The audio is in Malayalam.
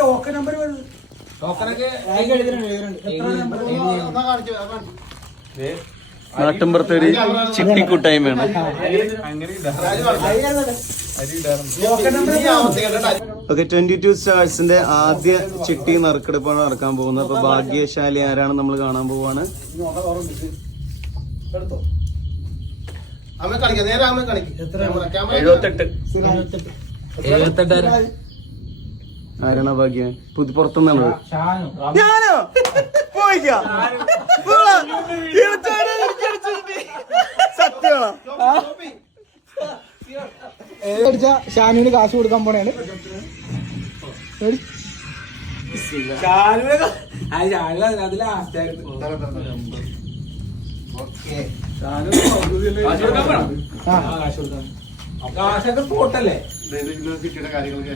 ടോക്കൺ നമ്പർ നാട്ടുമ്പുറത്തൊരു ചിട്ടിക്കൂട്ടായ്മയാണ്. ഓക്കെ, 22 സ്റ്റാർസിന്റെ ആദ്യ ചിട്ടി നറുക്കെടുപ്പാണ് നടക്കാൻ പോകുന്നത്. അപ്പൊ ഭാഗ്യശാലി ആരാണ് നമ്മൾ കാണാൻ പോവാണ്. ആരാണ് ഭാഗ്യ? പുറത്തുനിന്നാണ്. ഞാനോ പോയിക്കാ സത്യമാണോ? ഷാനുവിന് കാശ് കൊടുക്കാൻ പോണേണ്. ഫോട്ടല്ലേ കാര്യങ്ങളൊക്കെ